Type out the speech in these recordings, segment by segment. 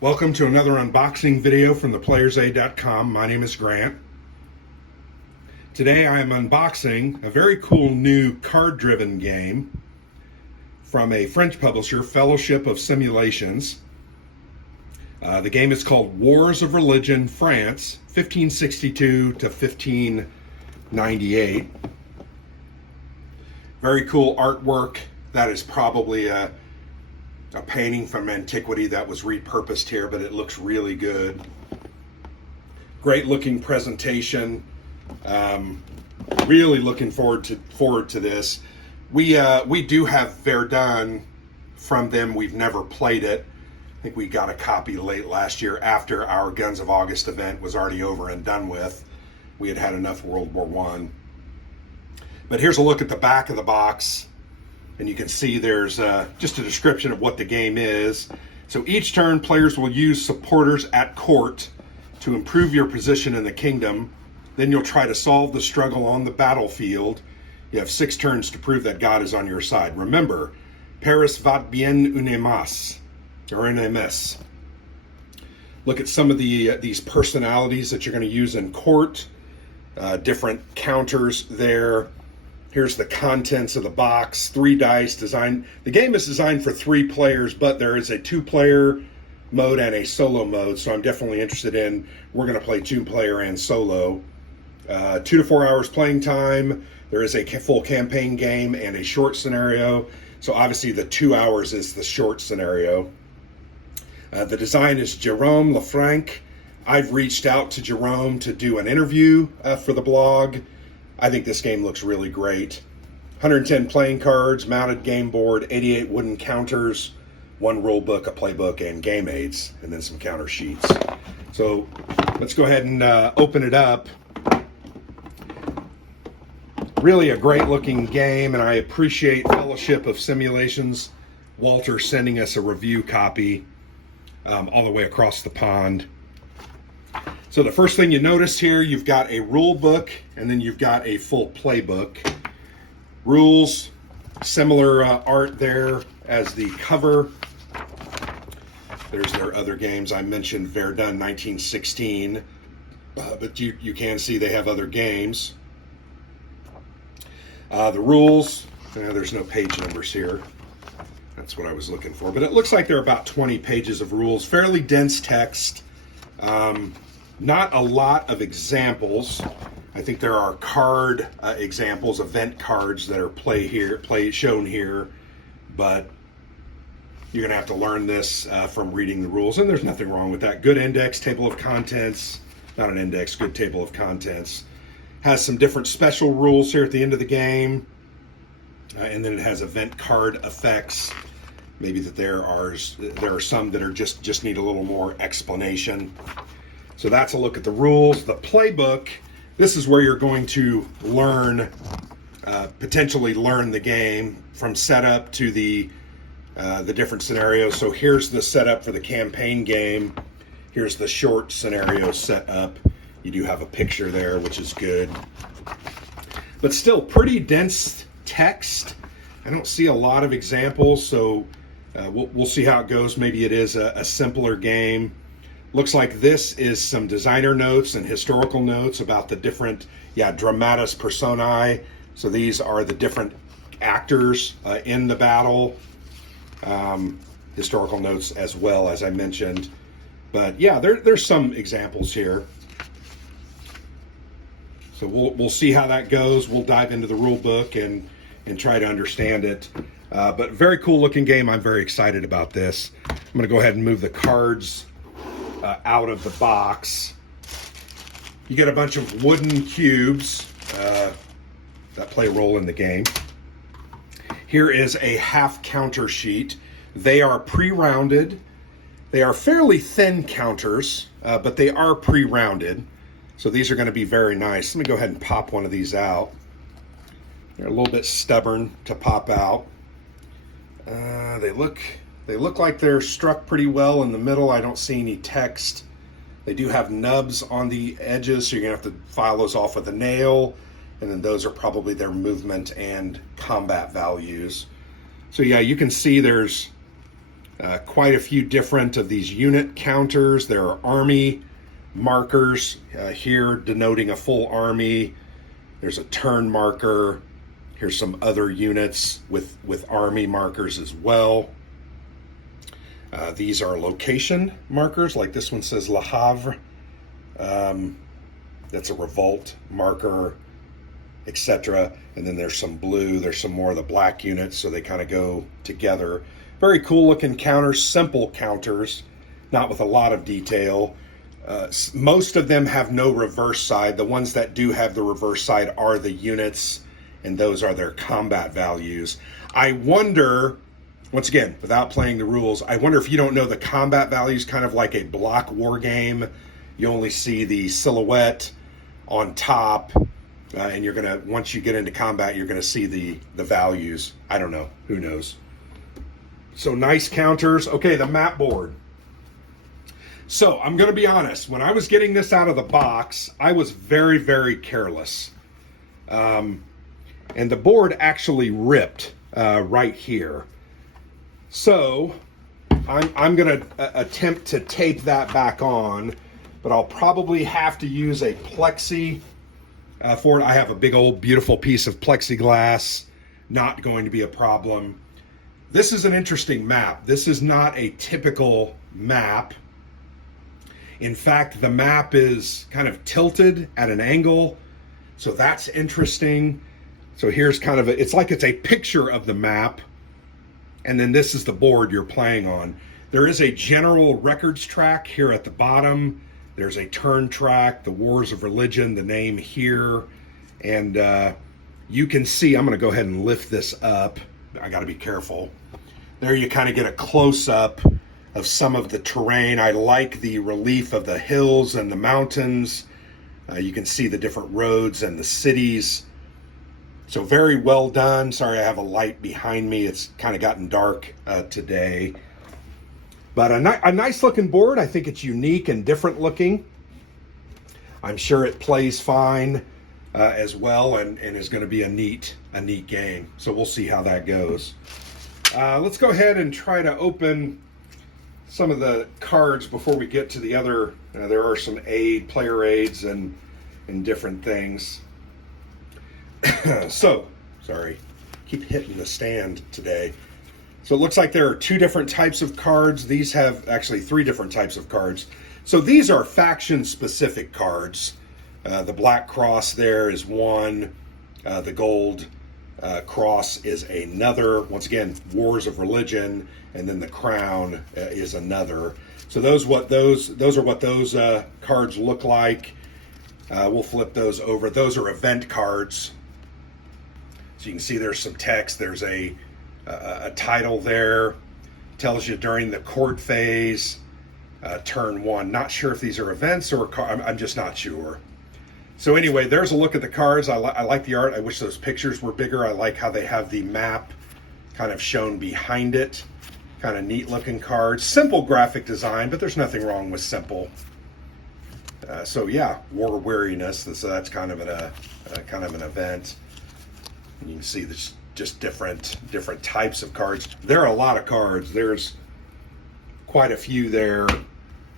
Welcome to another unboxing video from theplayersaid.com. My name is Grant. Today I am unboxing a very cool new card-driven game from a French publisher, Fellowship of Simulations. The game is called Wars of Religion, France, 1562 to 1598. Very cool artwork. That is probably a painting from antiquity that was repurposed here, but it looks really good. Great looking presentation. Really looking forward to this. We do have Verdun from them. We've never played it. I think we got a copy late last year after our Guns of August event was already over and done with. We had enough World War I. But here's a look at the back of the box. And you can see there's just a description of what the game is. So each turn, players will use supporters at court to improve your position in the kingdom. Then you'll try to solve the struggle on the battlefield. You have 6 turns to prove that God is on your side. Remember, Paris va bien une masse, or une messe. Look at some of these personalities that you're going to use in court. Different counters there. Here's the contents of the box. 3 dice designed. The game is designed for 3 players, but there is a 2-player mode and a solo mode. So I'm definitely interested in, we're going to play 2-player and solo. 2 to 4 hours playing time. There is a full campaign game and a short scenario. So obviously the 2 hours is the short scenario. The design is Jerome Lefranc. I've reached out to Jerome to do an interview for the blog. I think this game looks really great. 110 playing cards, mounted game board, 88 wooden counters, 1 rule book, a playbook, and game aids, and then some counter sheets. So let's go ahead and open it up. Really a great looking game, and I appreciate Fellowship of Simulations, Walter, sending us a review copy all the way across the pond. So the first thing you notice here, you've got a rule book, and then you've got a full playbook. Rules, similar art there as the cover. There's their other games. I mentioned Verdun 1916, but you can see they have other games. The rules, there's no page numbers here. That's what I was looking for. But it looks like there are about 20 pages of rules, fairly dense text. Not a lot of examples. I think there are card examples, event cards that are shown here, but you're going to have to learn this from reading the rules, and there's nothing wrong with that. Good index, table of contents, not an index, good table of contents. Has some different special rules here at the end of the game, and then it has event card effects. Maybe that there are some that are just need a little more explanation. So that's a look at the rules. The playbook, this is where you're going to learn, potentially learn the game from setup to the different scenarios. So here's the setup for the campaign game. Here's the short scenario setup. You do have a picture there, which is good. But still pretty dense text. I don't see a lot of examples, so we'll see how it goes. Maybe it is a simpler game. Looks like this is some designer notes and historical notes about the different, dramatis personae. So these are the different actors in the battle. Historical notes as well, as I mentioned. But yeah, there's some examples here. So we'll see how that goes. We'll dive into the rule book and try to understand it. But very cool looking game. I'm very excited about this. I'm going to go ahead and move the cards out of the box. You get a bunch of wooden cubes that play a role in the game. Here is a half counter sheet. They are pre-rounded. They are fairly thin counters, but they are pre-rounded. So these are going to be very nice. Let me go ahead and pop one of these out. They're a little bit stubborn to pop out. They look like they're struck pretty well in the middle. I don't see any text. They do have nubs on the edges, so you're going to have to file those off with a nail. And then those are probably their movement and combat values. So yeah, you can see there's Quite a few different of these unit counters. There are army markers here denoting a full army. There's a turn marker. Here's some other units with army markers as well. These are location markers, like this one says Le Havre. That's a revolt marker, etc. And then there's some blue, there's some more of the black units, so they kind of go together. Very cool looking counters, simple counters, not with a lot of detail. Most of them have no reverse side. The ones that do have the reverse side are the units, and those are their combat values. I wonder, once again, without playing the rules, I wonder if you don't know the combat values, kind of like a block war game. You only see the silhouette on top, and you're gonna, once you get into combat, you're gonna see the values. I don't know, who knows. So nice counters. Okay, the map board. So I'm gonna be honest, when I was getting this out of the box, I was very, very careless. And the board actually ripped right here. So I'm gonna attempt to tape that back on, but I'll probably have to use a plexi for it. I have a big old beautiful piece of plexiglass, not going to be a problem. This is an interesting map. This is not a typical map. In fact, the map is kind of tilted at an angle, so that's interesting. So here's kind of it's like it's a picture of the map, and then this is the board you're playing on. There is a general records track here at the bottom. There's a turn track, the Wars of Religion, the name here, and you can see, I'm gonna go ahead and lift this up. I gotta be careful. There you kind of get a close-up of some of the terrain. I like the relief of the hills and the mountains. You can see the different roads and the cities. So very well done. Sorry, I have a light behind me. It's kind of gotten dark today. But a nice looking board. I think it's unique and different looking. I'm sure it plays fine as well, and is going to be a neat game. So we'll see how that goes. Let's go ahead and try to open some of the cards before we get to the other. There are some player aids and different things. So, sorry, keep hitting the stand today. So it looks like there are two different types of cards. These have actually three different types of cards. So these are faction-specific cards. The black cross there is one. The gold cross is another. Once again, Wars of Religion, and then the crown is another. So those are what those cards look like. We'll flip those over. Those are event cards. So you can see there's some text. There's a title there. Tells you during the court phase, turn one. Not sure if these are events or I'm just not sure. So anyway, there's a look at the cards. I like the art. I wish those pictures were bigger. I like how they have the map kind of shown behind it. Kind of neat looking cards. Simple graphic design, but there's nothing wrong with simple. So yeah, War Weariness. So that's kind of an event. And you can see there's just different types of cards. There are a lot of cards. There's quite a few there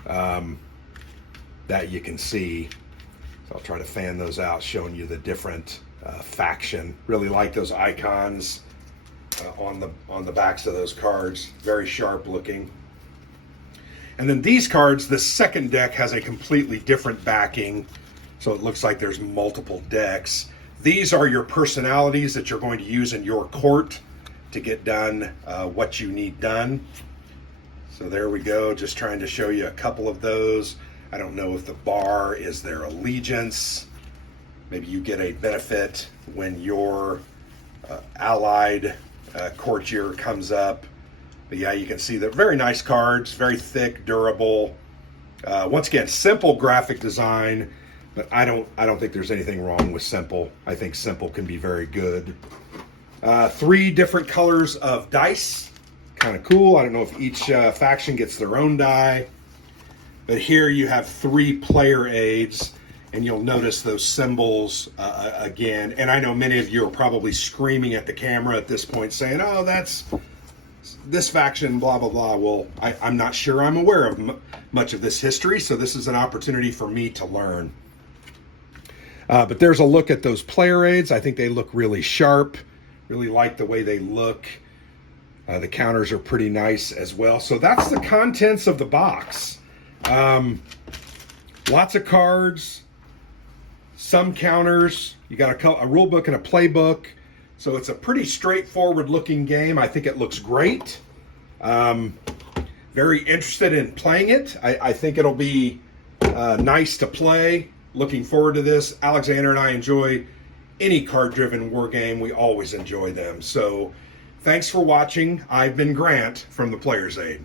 that you can see. So I'll try to fan those out, showing you the different faction. Really like those icons on the backs of those cards. Very sharp looking. And then these cards, the second deck has a completely different backing. So it looks like there's multiple decks. These are your personalities that you're going to use in your court to get done what you need done. So there we go, just trying to show you a couple of those. I don't know if the bar is their allegiance. Maybe you get a benefit when your allied courtier comes up. But yeah, you can see they're very nice cards, very thick, durable. Once again, simple graphic design. But I don't think there's anything wrong with simple. I think simple can be very good. Three different colors of dice. Kind of cool. I don't know if each faction gets their own die. But here you have three player aids. And you'll notice those symbols again. And I know many of you are probably screaming at the camera at this point saying, oh, that's this faction, blah, blah, blah. Well, I'm not sure I'm aware of much of this history, so this is an opportunity for me to learn. But there's a look at those player aids. I think they look really sharp. Really like the way they look. The counters are pretty nice as well. So that's the contents of the box. Lots of cards, some counters. You got a rule book and a playbook. So it's a pretty straightforward looking game. I think it looks great. Very interested in playing it. I think it'll be nice to play. Looking forward to this. Alexander and I enjoy any card-driven war game. We always enjoy them. So thanks for watching. I've been Grant from the Player's Aid.